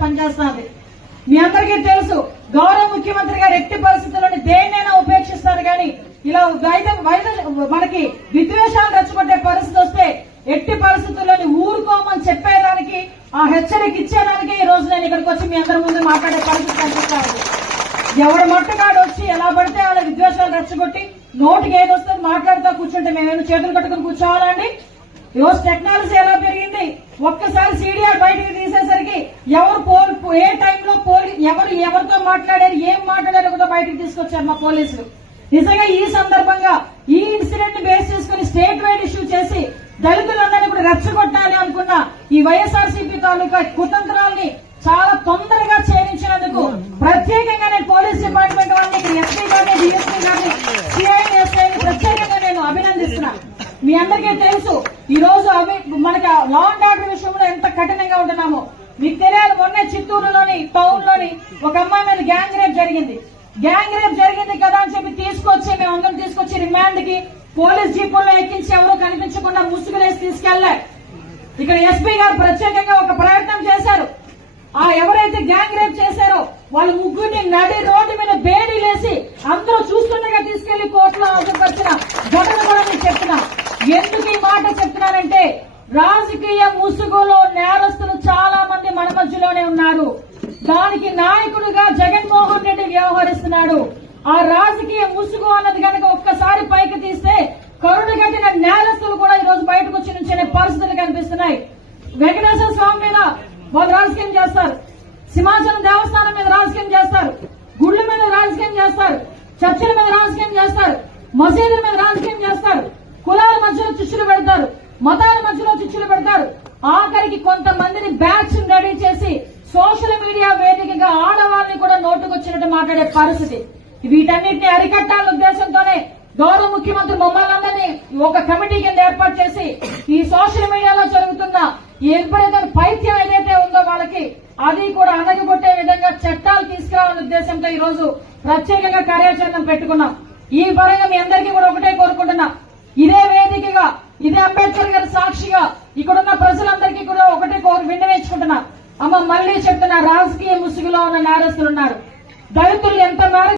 పనిచేస్తుంది మీ అందరికీ తెలుసు గౌరవ ముఖ్యమంత్రి గారు ఎట్టి పరిస్థితుల్లోని దేన్నైనా ఉపేక్షిస్తారు కానీ ఇలా వైద వైద మనకి విద్వేషాలు రెచ్చగొట్టే పరిస్థితి వస్తే ఎట్టి పరిస్థితుల్లోని ఊరుకోమని చెప్పేదానికి ఆ హెచ్చరిక ఇచ్చేదానికి ఈ రోజు నేను ఇక్కడికి వచ్చి మీ అందరి ముందు మాట్లాడే పరిస్థితి కనిపిస్తాను ఎవడు మట్టుగాడు వచ్చి ఎలా పడితే వాళ్ళ విద్వేషాలు రెచ్చగొట్టి నోటికి ఏది వస్తుంది మాట్లాడుతూ కూర్చుంటే మేమేమో చేతులు కట్టుకుని కూర్చోవాలండి రోజు టెక్నాలజీ ఎలా పెరిగింది? ఒక్కసారి సీడీఆర్ బయటకు తీసేసరికి ఎవరు పోల్ ఏ టైంలో పోలీ ఎవరు ఎవరితో మాట్లాడారు ఏం మాట్లాడారు కూడా బయటకు తీసుకొచ్చారు మా పోలీసులు. నిజంగా ఈ సందర్భంగా ఈ ఇన్సిడెంట్ బేస్ చేసుకుని స్టేట్ వైడ్ ఇష్యూ చేసి దళితులందరినీ కూడా రెచ్చగొట్టాలి అనుకున్న ఈ వైఎస్ఆర్సీపీ తాలూకా కుతంత్రాల్ని చాలా తొందరగా ఛేదించినందుకు ప్రత్యేకంగా నేను పోలీస్ డిపార్ట్మెంట్ వాళ్ళని ఇక్కడ ఎస్పీ గారిని డిఎస్పీ గారిని సిఐని ఎస్ఐని ప్రత్యేకంగా నేను అభినందిస్తున్నాను. మీ అందరికీ తెలుసు ఈ రోజు అవి మనకి లా అండ్ ఆర్డర్ విషయంలో ఎంత కఠినంగా ఉంటున్నామో. మీకు తెలియాలి మొన్నే చిత్తూరులోని టౌన్లోని ఒక అమ్మాయి మీద గ్యాంగ్ రేప్ జరిగింది. గ్యాంగ్ రేప్ జరిగింది కదా అని చెప్పి తీసుకొచ్చి మేము అందరం తీసుకొచ్చి రిమాండ్కి పోలీస్ జీపుల్లో ఎక్కించి ఎవరు కనిపించకుండా ముసుగులేసి తీసుకెళ్ళారు ఇక్కడ ఎస్పీ గారు ప్రత్యేకంగా ఒక ప్రయత్నం చేశారు. ఆ ఎవరైతే గ్యాంగ్ రేప్ చేశారో వాళ్ళ ముగ్గురిని నడి రోడ్డు మీద బేడీలేసి అందరూ చూస్తుండగా తీసుకెళ్ళి కోర్టులో హాజరుపరిచిన ఘటన కూడా నేను చెప్తున్నా. ఎందుకు ఈ మాట చెప్తున్నానంటే రాజకీయ ముసుగులో నేరస్తులు చాలా మంది మన మధ్యలోనే ఉన్నారు. దానికి నా వ్యవహరిస్తున్నాడు. ఆ రాజకీయ ముసుగు అన్నది కనుక ఒక్కసారి పైకి తీస్తే కరుణ కట్టిన నేరస్తులు కూడా ఈ రోజు బయటకు వచ్చి నుంచే పరిస్థితులు కనిపిస్తున్నాయి. వెంకటేశ్వర స్వామి మీద వాళ్ళు రాజకీయం చేస్తారు. సింహాచలం దేవస్థానం మీద రాజకీయం చేస్తారు. గుళ్ళ మీద రాజకీయం చేస్తారు. చర్చల మీద రాజకీయం చేస్తారు. మసీదుల మీద రాజకీయం చేస్తారు. కులాల మధ్యలో చిచ్చులు పెడతారు. మతాల మధ్యలో చిచ్చులు పెడతారు. ఆఖరికి కొంతమందిని బ్యాచ్ రెడీ చేసి సోషల్ మీడియా వేదికగా ఆడవాళ్ళని కూడా నోటుకొచ్చినట్టు మాట్లాడే పరిస్థితి. వీటన్నిటిని అరికట్టాలన్న ఉద్దేశంతోనే గౌరవ ముఖ్యమంత్రి మమ్మల్ని ఒక కమిటీ కింద ఏర్పాటు చేసి ఈ సోషల్ మీడియాలో జరుగుతున్న ఈ పైత్యం ఏదైతే ఉందో వాళ్ళకి అది కూడా అనగగొట్టే విధంగా చట్టాలు తీసుకురావాలనే ఉద్దేశంతో ఈ రోజు ప్రత్యేకంగా కార్యాచరణ పెట్టుకున్నాం. ఈ పరంగా మీ అందరికీ కూడా ఒకటే కోరుకుంటున్నా. ఇదే వేదికగా ఇదే అంబేద్కర్ గారి సాక్షిగా ఇక్కడున్న ప్రజలందరికీ కూడా ఒకటే కోరు విన్నవించుకుంటున్నా అమ్మ మళ్ళీ చెప్తున్నా రాజకీయ ముసుగులో ఉన్న నేరస్తులు ఉన్నారు. దళితులు ఎంత మేర